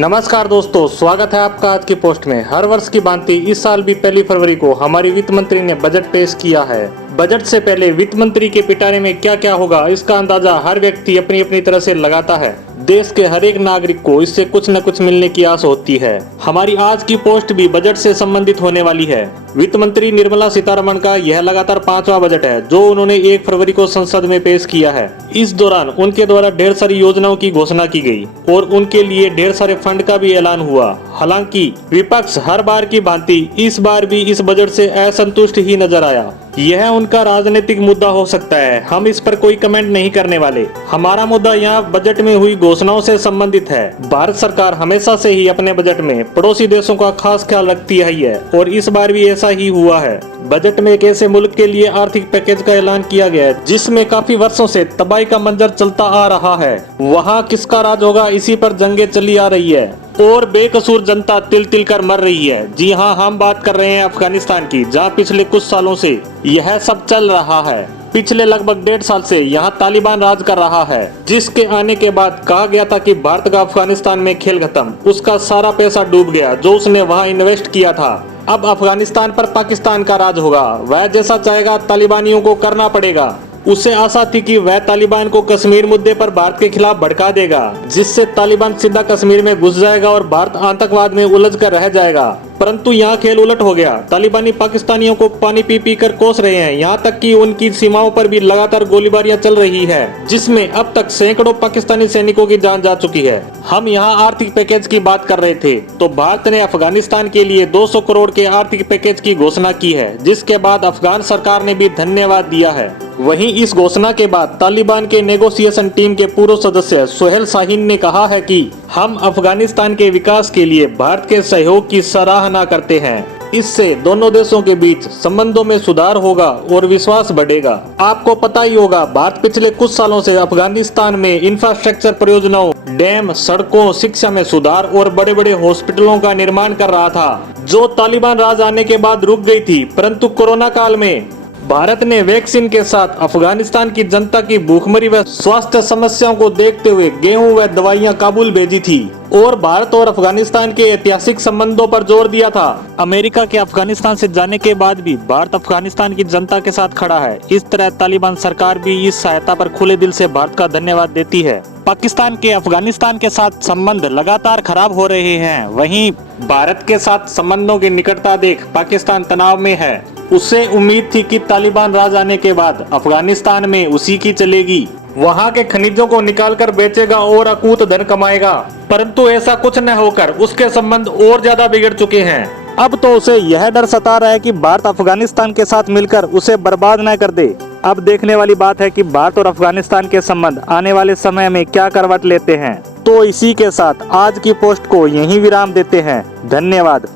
नमस्कार दोस्तों, स्वागत है आपका आज की पोस्ट में। हर वर्ष की भांति इस साल भी 1 फरवरी को हमारी वित्त मंत्री ने बजट पेश किया है। बजट से पहले वित्त मंत्री के पिटारे में क्या क्या होगा, इसका अंदाजा हर व्यक्ति अपनी अपनी तरह से लगाता है। देश के हर एक नागरिक को इससे कुछ न कुछ मिलने की आस होती है। हमारी आज की पोस्ट भी बजट से संबंधित होने वाली है। वित्त मंत्री निर्मला सीतारमण का यह लगातार 5वां बजट है जो उन्होंने 1 फरवरी को संसद में पेश किया है। इस दौरान उनके द्वारा ढेर सारी योजनाओं की घोषणा की गई और उनके लिए ढेर सारे फंड का भी ऐलान हुआ। हालांकि विपक्ष हर बार की भांति इस बार भी इस बजट से असंतुष्ट ही नजर आया। यह उनका राजनीतिक मुद्दा हो सकता है, हम इस पर कोई कमेंट नहीं करने वाले। हमारा मुद्दा यहाँ बजट में हुई घोषणाओं से संबंधित है। भारत सरकार हमेशा से ही अपने बजट में पड़ोसी देशों का खास ख्याल रखती है और इस बार भी ऐसा ही हुआ है। बजट में एक ऐसे मुल्क के लिए आर्थिक पैकेज का ऐलान किया गया है जिसमें काफी वर्षों से तबाही का मंजर चलता आ रहा है। वहाँ किसका राज होगा, इसी पर जंगें चली आ रही है और बेकसूर जनता तिल तिल कर मर रही है। जी हाँ, हम बात कर रहे हैं अफगानिस्तान की, जहाँ पिछले कुछ सालों से यह सब चल रहा है। पिछले लगभग 1.5 साल से यहाँ तालिबान राज कर रहा है, जिसके आने के बाद कहा गया था कि भारत का अफगानिस्तान में खेल खत्म, उसका सारा पैसा डूब गया जो उसने वहाँ इन्वेस्ट किया था। अब अफगानिस्तान पर पाकिस्तान का राज होगा, वह जैसा चाहेगा तालिबानियों को करना पड़ेगा। उसे आशा थी कि वह तालिबान को कश्मीर मुद्दे पर भारत के खिलाफ भड़का देगा, जिससे तालिबान सीधा कश्मीर में घुस जाएगा और भारत आतंकवाद में उलझ कर रह जाएगा। परंतु यहाँ खेल उलट हो गया। तालिबानी पाकिस्तानियों को पानी पी पी कर कोस रहे हैं, यहाँ तक कि उनकी सीमाओं पर भी लगातार गोलीबारियां चल रही है, जिसमें अब तक सैकड़ों पाकिस्तानी सैनिकों की जान जा चुकी है। हम यहाँ आर्थिक पैकेज की बात कर रहे थे तो भारत ने अफगानिस्तान के लिए 200 करोड़ के आर्थिक पैकेज की घोषणा की है, जिसके बाद अफगान सरकार ने भी धन्यवाद दिया है। वहीं इस घोषणा के बाद तालिबान के नेगोशिएशन टीम के पूर्व सदस्य सोहेल शाहीन ने कहा है कि हम अफगानिस्तान के विकास के लिए भारत के सहयोग की सराहना करते हैं। इससे दोनों देशों के बीच संबंधों में सुधार होगा और विश्वास बढ़ेगा। आपको पता ही होगा, भारत पिछले कुछ सालों से अफगानिस्तान में इंफ्रास्ट्रक्चर परियोजनाओं, डैम, सड़कों, शिक्षा में सुधार और बड़े बड़े हॉस्पिटलों का निर्माण कर रहा था, जो तालिबान राज आने के बाद रुक गई थी। परंतु कोरोना काल में भारत ने वैक्सीन के साथ अफगानिस्तान की जनता की भूखमरी व स्वास्थ्य समस्याओं को देखते हुए गेहूं व दवाइयां काबुल भेजी थी और भारत और अफगानिस्तान के ऐतिहासिक संबंधों पर जोर दिया था। अमेरिका के अफगानिस्तान से जाने के बाद भी भारत अफगानिस्तान की जनता के साथ खड़ा है। इस तरह तालिबान सरकार भी इस सहायता पर खुले दिल से भारत का धन्यवाद देती है। पाकिस्तान के अफगानिस्तान के साथ संबंध लगातार खराब हो रहे हैं। वहीं भारत के साथ संबंधों की निकटता देख पाकिस्तान तनाव में है। उससे उम्मीद थी कि तालिबान राज आने के बाद अफगानिस्तान में उसी की चलेगी, वहां के खनिजों को निकालकर बेचेगा और अकूत धन कमाएगा। परंतु ऐसा कुछ न होकर उसके संबंध और ज्यादा बिगड़ चुके हैं। अब तो उसे यह डर सता रहा है कि भारत अफगानिस्तान के साथ मिलकर उसे बर्बाद न कर दे। अब देखने वाली बात है कि भारत और अफगानिस्तान के संबंध आने वाले समय में क्या करवट लेते हैं। तो इसी के साथ आज की पोस्ट को यहीं विराम देते हैं। धन्यवाद।